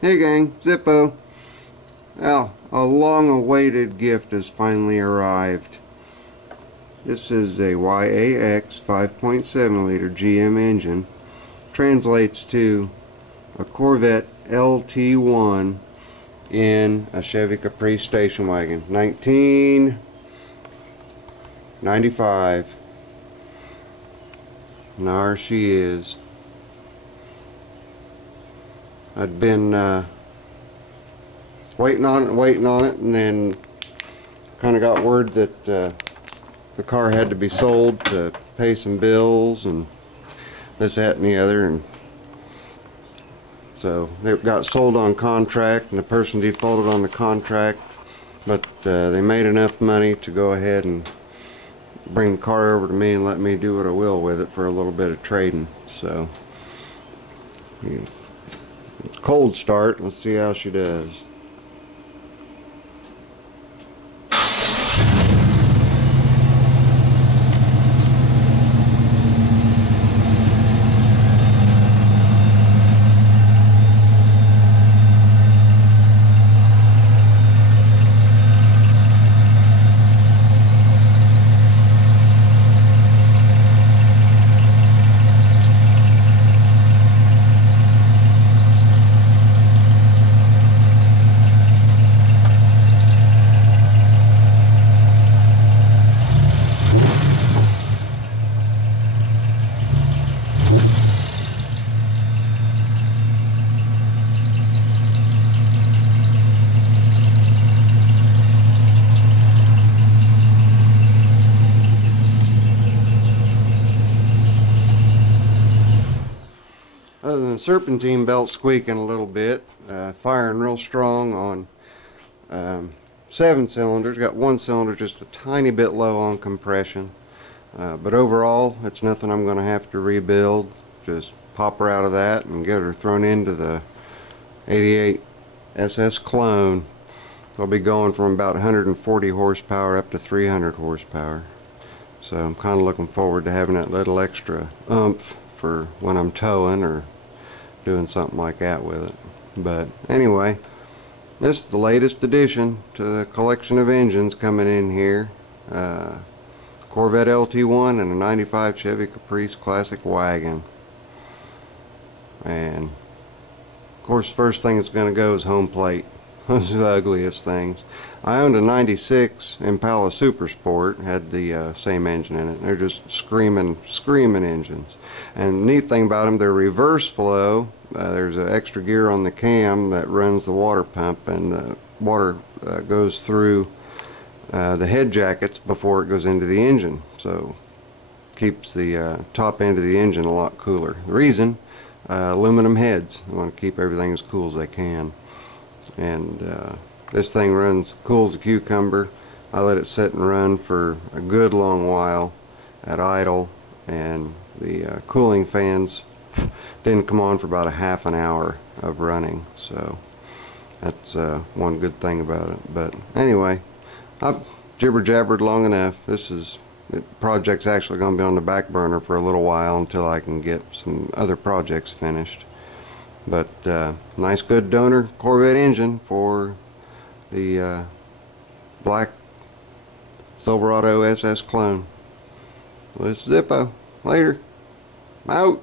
Hey gang, Zippo. Well, a long-awaited gift has finally arrived. This is a YAX 5.7 liter GM engine. Translates to a Corvette LT1 in a Chevy Caprice station wagon. 1995. And there she is. I'd been waiting on it, and then kind of got word that the car had to be sold to pay some bills and this, that, and the other, and so it got sold on contract, and the person defaulted on the contract, but they made enough money to go ahead and bring the car over to me and let me do what I will with it for a little bit of trading. So cold start. Let's see how she does. Other than the serpentine belt squeaking a little bit, firing real strong on 7 cylinders. Got 1 cylinder just a tiny bit low on compression, but overall it's nothing I'm going to have to rebuild. Just pop her out of that and get her thrown into the 88 SS clone. I'll be going from about 140 horsepower up to 300 horsepower. So I'm kind of looking forward to having that little extra oomph for when I'm towing or doing something like that with it. But anyway, this is the latest addition to the collection of engines coming in here. Corvette LT1 and a 95 Chevy Caprice Classic wagon. And of course, first thing that's going to go is home plate. Those are the ugliest things. I owned a 96 Impala Super Sport, had the same engine in it. They're just screaming engines. And the neat thing about them, they're reverse flow. There's an extra gear on the cam that runs the water pump, and the water goes through the head jackets before it goes into the engine. So keeps the top end of the engine a lot cooler. The reason, aluminum heads. They want to keep everything as cool as they can. And this thing runs cool as a cucumber. I let it sit and run for a good long while at idle, and the cooling fans didn't come on for about a half an hour of running. So that's one good thing about it. But anyway, I've jibber jabbered long enough. The project's actually going to be on the back burner for a little while until I can get some other projects finished. But nice good donor Corvette engine for the black Silverado SS clone. Well, this is Zippo. Later. I'm out.